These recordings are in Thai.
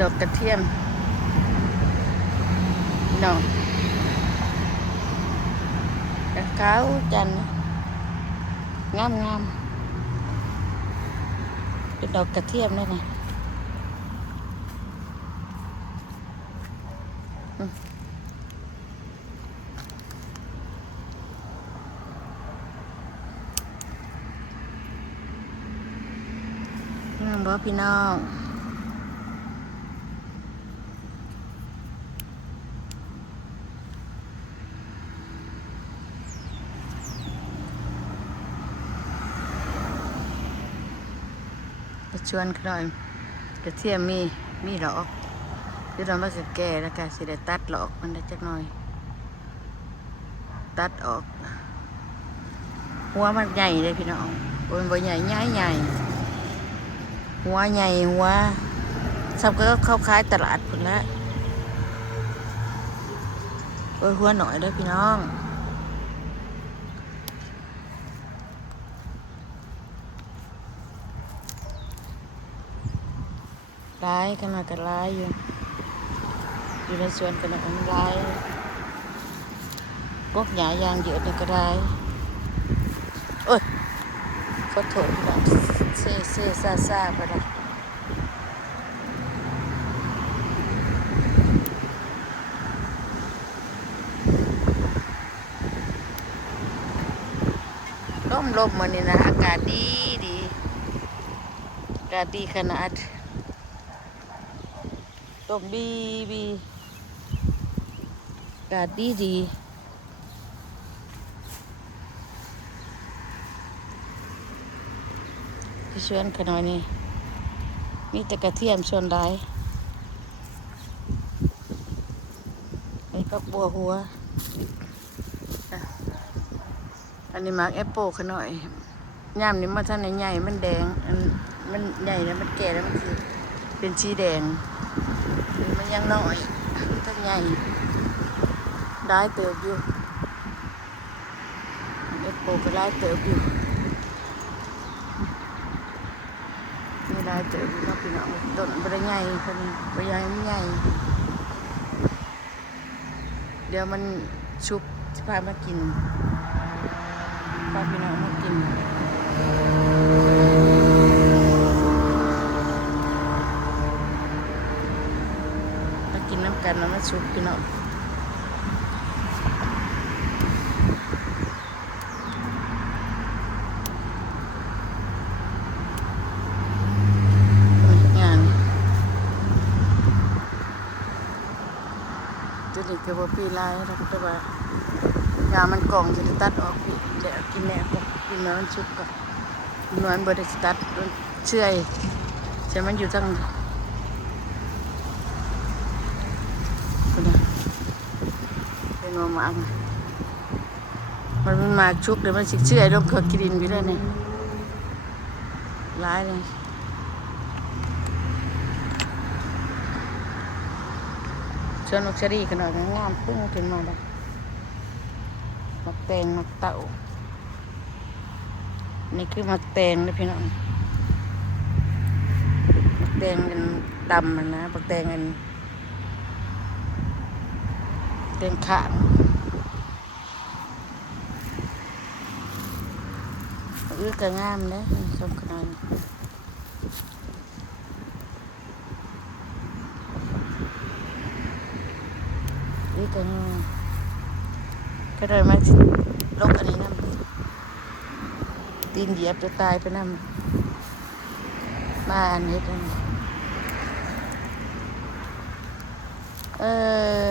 ดอกกระเทียมดอกขาวจันงามงามเป็นดอกกระเทียมเลยนะงามบ่พี่น้องชวนขน่อยกระเทียมมีหลอกเดี๋ยวเรามาแก่แล้วกันสิได้ตัดหลอกมันได้จักหน่อยตัดออกหัวมันใหญ่เลยพี่น้องโอ้ยบ่ใหญ่ใหญ่หัวใหญ่หัวซับก็เข้าขายตลาดพุ่นละโอ้ยหัวหน่อยได้พี่น้องร้ายกันมากันร้ายอยู่ในสวนกันนะมันร้ายกกหญ้ายางเยอะเลยก็ได้โอ้ยขอโทษพี่น้องเซ่ซ่าไปละลมมันนี่นะอากาศดีอากาศดีขนาดลมบีอากาศดีที่ชวนขน่อยนี่มีแต่กระเทียมชวนได้ไอ้ผักบัวหัวอันนี้มาร์กแอปเปิลขน่อยย่ามนี้มาท่านใหญ่มันแดงมันใหญ่แล้วมันแก่แล้วมันคือเป็นสีแดงมันยังน้อยท่านใหญ่ได้เติบอยู่แอปเปิลก็ได้เติบอยู่ไม่ได้เติบอยู่นอกพี่น้องต้นบริใหญ่คนบริใหญ่ไม่ใหญ่เดี๋ยวมันชุบจะพามากินพาพี่น้องมากินน้ำกันแล้วมาชุบพี่น้องงานจะได้เกี่ยวกับปีลายแล้วก็ว่ายามันกล่องจะตัดออกเดี๋ยวกินแม่ก็กินมันชุบก็นวลบริสตัดเชื่อยใช่มันอยู่ทั้งเป็นหัวหมากมันหมากชุบเดี๋ยวมันสิเชื่อยลงเครือกินไปได้เนี่ยร้ายเลยชวนมักชะรีกันหน่อยงามพุ่งขึ้นมาเลยมักแตงมักเต่านี่คือมักแตงนะพี่น้องมักแตงเป็นดำมันนะมักแตงเป็นแตงขางก็งามนะชมกันหน่อยก็งามก็ได้มาลกอันนี้น้ำตีนเหยียบจะตายไปน้ำมาอันนี้กัน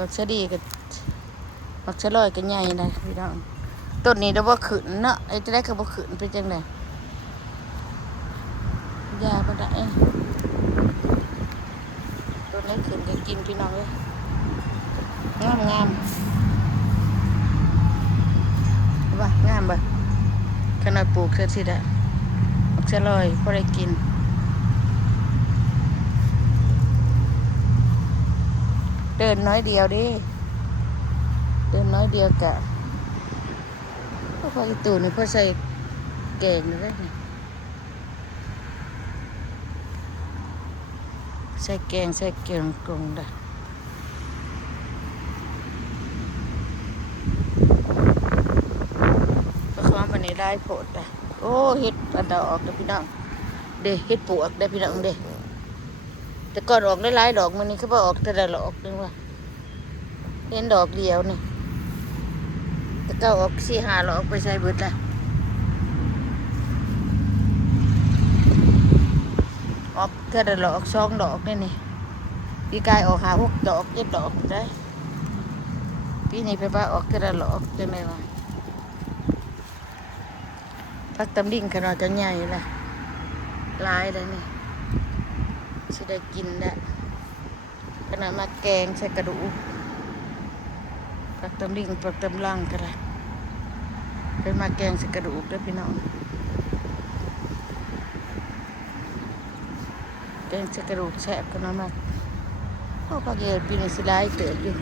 มักชะดีกับมักชะลอยกันใหญ่นะพี่น้องต้นนี้เราบ่ขึ้นเนาะไอ้จะได้ก็บ่ขึ้นเป็นจังไดยาบ่ได้ต้นนี้ขึ้นก็กินพี่น้องเลยงามว่างามบ่ขนาดปลูกเสร็จสิได้มักชะลอยพอได้กินเดินน้อยเดียวดิเดินน้อยเดียวกะพออีตูนี่พอใส่แกงเลยนี่ ใส่แกงใส่เกลือกงได้ประคองวันนี้ได้โผล่ได้โอ้เฮ็ดอันดอกออกได้พี่น้องเด้เฮ็ดปวกได้พี่น้องเด้แต่ก่อนออกได้หลายดอกมื้อนี้เขาบอกออกแต่ละดอกนึงว่าเห็นดอกเดียวนี่แต่ก็ออก4-5ดอกไปใส่เบิดละออกแต่ละดอก2 ดอกนี่ปีกายออก5-6 ดอก7 ดอกได้ปีนี้ไปว่าออกแต่ละดอกจังได๋วะผักตำลิงขนาดจะใหญ่ละหลายเลยนี่สิได้กินแล้วขนาดมาแกงใส่กระดูกผักตำลิงผักตำลังก็ได้เป็นมาแกงใส่กระดูกด้วยพี่น้องแกงใส่กระดูกแซ่บกันมากโอ้ผักเยอะปีนี้สิหลายเติบอยู่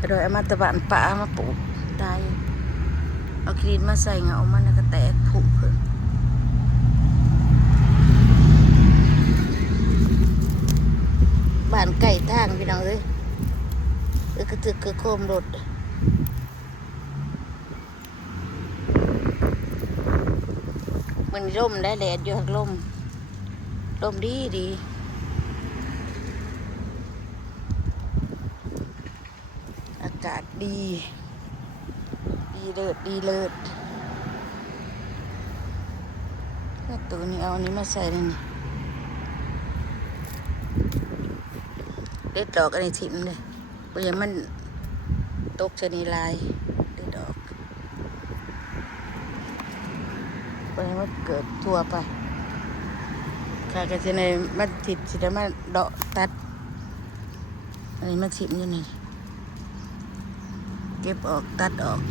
กระโดดเอามาตะวันป่ามาปลูกตายเอาครีมมาใส่เงามันแล้วก็แตกผุขึ้นบ้านไก่ทางพี่น้องเลยกระตึกกระโคมรถมันร่มได้แดดอยู่หักลมดีอากาศดีเลิศแล้วตัวนี้เอาอันนี้มาใส่เลยนี่เด็ดดอกอันนี้ถิ่มเลยเพราะยังมันตกชะนีลายเด็ดดอกเพราะยังมันเกิดทั่วไปค่ะก็จะในมันถิ่มสิได้มาดอกตัดอันนี้มันถิ่มอยู่นี่เก็บออกตัดออก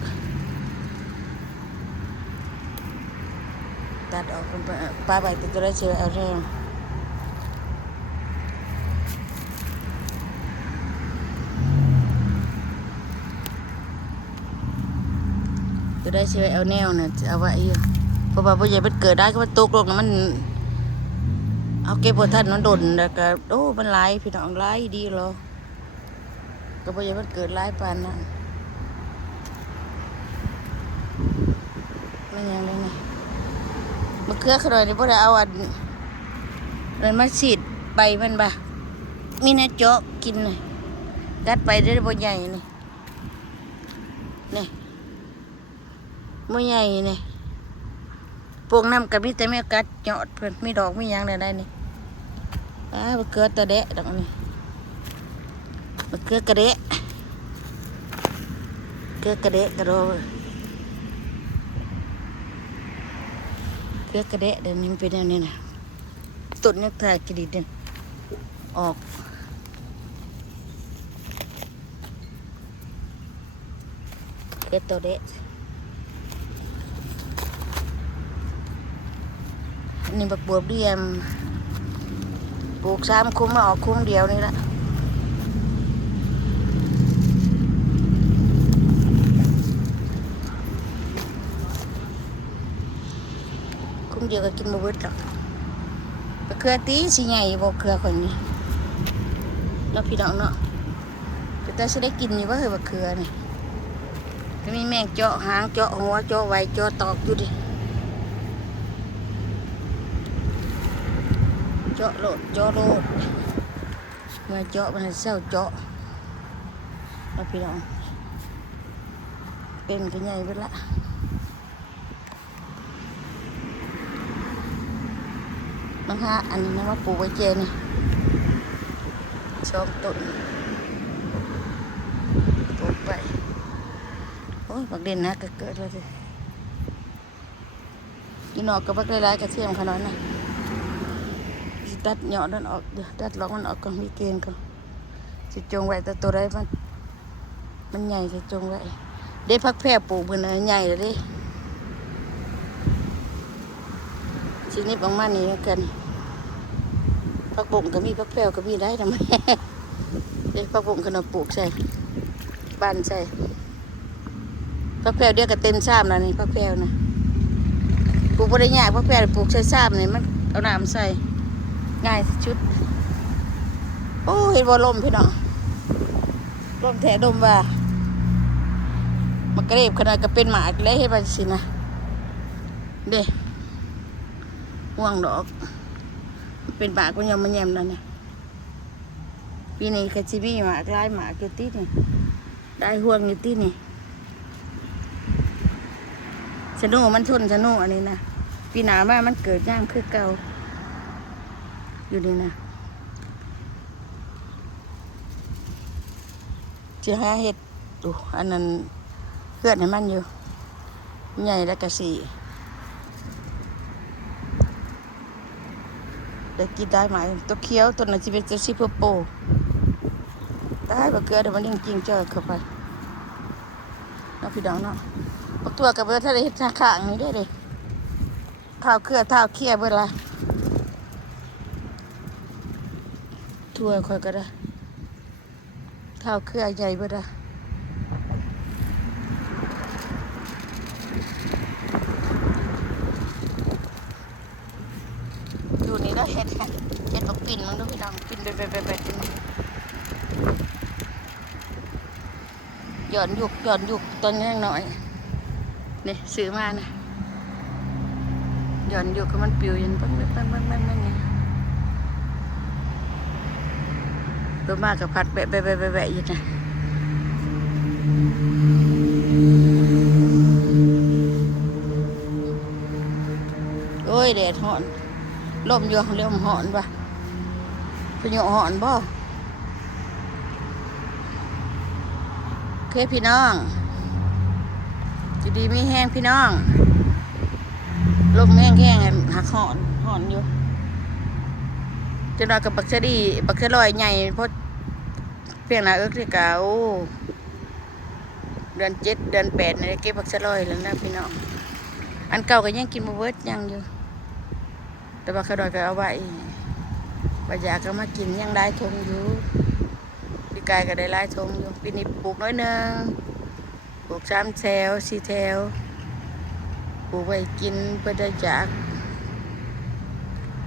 ปลาใบตัวได้เชื่อเอาแรงตัวได้เชื่อเอาแนวเนี่ยเอาไว้อยู่เพราะว่าผู้ใหญ่มันเกิดได้ก็มันตกลงมันเอาเก็บพอท่านมันโดนแล้วก็โอ้มันไหลพี่น้องไหลดีหรอก็ผู้ใหญ่มันเกิดไหลปานนั้นไม่ยังเลยนะมะเขือขนอยนี่พวกเราเอาอันนั้นมาฉีดใบมันบ่มีเนื้อเจาะกินเลยกัดไปได้บ่ใหญ่นี่บ่ใหญ่นี่พวกน้ำกับมีแต่แม่กัดเจาะเพิ่นมีดอกมีหยังได้นี่มะเขือตะแดะดอกนี่มะเขือกระเดะกระโดดเกลือกระเดะเดี๋ยวนี้เป็นแนวนี้นะต้นยักษ์ถ่ายกระดิ่งเด่นออกเกลือตัวเดะนี่บักบวบเดียมปลูก3 คุ้มมาออกคุ้มเดียวนี่ละคุ้มเดียวก็กินบ่เบิดหรอกบักเขือตีสิใหญ่บ่เขือคนนี้เนาะพี่น้องเนาะแต่สิได้กินอยู่ว่าเฮ้ยบักเขือนี่ก็มีแมงเจาะหางเจาะหัวเจาะไว้เจาะตอกอยู่ดิเจาะโลดเมื่อเจาะมันเศร้าเจาะเนาะพี่น้องเป็นก็ใหญ่เบิดละบางฮะอันนี้นะว่าปลูกไว้เจนี่2 ต้นปลูกไปโอ้ยบักเด่นนะก็เกิดแล้วสิกินออกกับบักหลายๆกระเทียมขนาดนั้นสิตัดเหยาะนั่นออกเดี๋ยวตัดหลอกมันออกก่อนมีเกณฑ์ก่อนสิจงไว้แต่ตัวใดมันใหญ่สิจงไว้ได้พักแพร่ปลูกเพิ่นน่ะใหญ่แล้วดิสินิบออกมานี่กันผักบุ้งก็มีผักแพรวก็มีได้ทำไมเด็กผักบุ้งขนมปลูกใส่บ้านใส่ผักแพรวเดียวกับเต็มซ้ำแล้วนี่ผักแพรวนะปลูกบ่ได้ยากผักแพรวปลูกใส่ซ้ำนี่มันเอาน้ำใส่ ง่ายชุดโอ้เห็นบ่ลมพี่น้องลมแท้ลมว่ามันกระเด็บขนาดก็เป็นหมากเลยเห็นป่ะสินะเด้ห่วงดอกเป็นหมากก็ยังมาแยมนั่นเนี่ยปีนี้คาชิมีหมากลายหมากอยู่ที่นี่ได้ห่วงอยู่ที่นี่ชะโนมันชนชะโนอันนี้นะปีหน้ามามันเกิดย่างคือเก่าอยู่นี่นะจะหาเห็ดดูอันนั้นเพื่อนให้มันอยู่ใหญ่แล้วก็สีได้กินได้ไหมตัวเคี้ยวตัวนั้นจะเป็นตัวซิปโปได้บะเกลือเดี๋ยวมันยังจริงเจอเข้าไปน้องพี่น้องเนาะปักตัวกับเบอร์ทะเลชาข้างนี้ได้เลยข้าวเครือข้าวเคี่ยเบอร์ละทั่วค่อยก็ได้ข้าวเครือใหญ่เบอร์ละอยู่นี่แล้วเห็ดบักปิ่นมึงดูพี่น้องปิ่นไปกินหย่อนยุกตอนนี้หน่อยนี่ซื้อมานะหย่อนยุกก็มันปิวยันปั้งเนี่ยตัวมากกับพัดแบะอยู่นะโอ้ยแดดหอนลมอยู่เรื่องหอนปะเป็นหยหอนบ่เคพี่น้องจะดีไม่แห้งพี่น้องลมแห้งหักหอนอยู่จะนอนกับบักเซดีบักเซลอยใหญ่เพราะเพียงหน้าเอิกที่เก่าเดือน7 เดือน8เนี่ยเก็บบักเซลอยแล้วนะพี่น้องอันเก่าก็ยังกินมาเวิร์ดยังอยู่แต่บักเซลอยก็เอาไว้บางอย่างก็มากินยังได้ทงอยู่ปีกายก็ได้ไล่ทงอยู่ปีนี้ปลูกน้อยนึงปลูก3 แถว 4 แถวปลูกไว้กินเพื่อได้จาก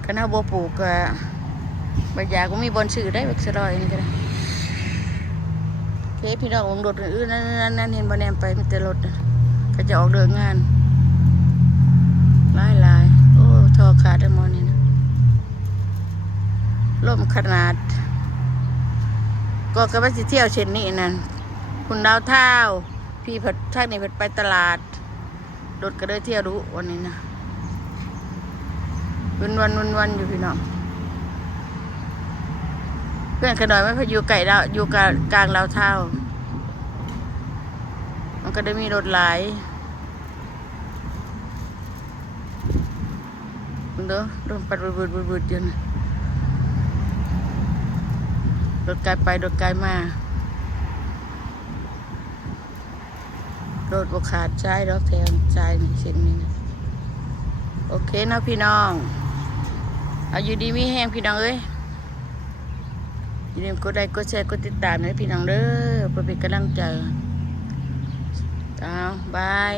คณะบัวปลูกก็บางอย่างก็มีบอลสื่อได้บักสลอยนี่ก็ได้เคพี่น้ององรถอื่นนั่นเห็นบอลแนมไปมีแต่รถก็จะออกเดินงานลายโอ้ทอขาดได้มอนี่นะล่มขนาดก็กระบะสิเที่ยวเช่นนี้นั่นคุณดาวเท้าพี่ผัดท่านี่ผัดไปตลาดรถก็ได้เที่ยวรู้วันนี้นะวันอยู่พี่น้องเพื่อนขนอยไม่พออยู่ไก่ดาวอยู่กลางดาวเท้ามันก็ได้มีรถหลายเด้อรถปัดบืดอยู่นะรถไกลไปรถไกลมารถบกขาดใจรถแถวใจนี่เส้นนี้นะโอเคนะพี่น้องเอาอยู่ดีมีแห้งพี่น้องเอ้ยอย่าลืมกดไลค์กดแชร์กดติดตามนะพี่น้องเด้อเพื่อเป็นกำลังใจเอาบาย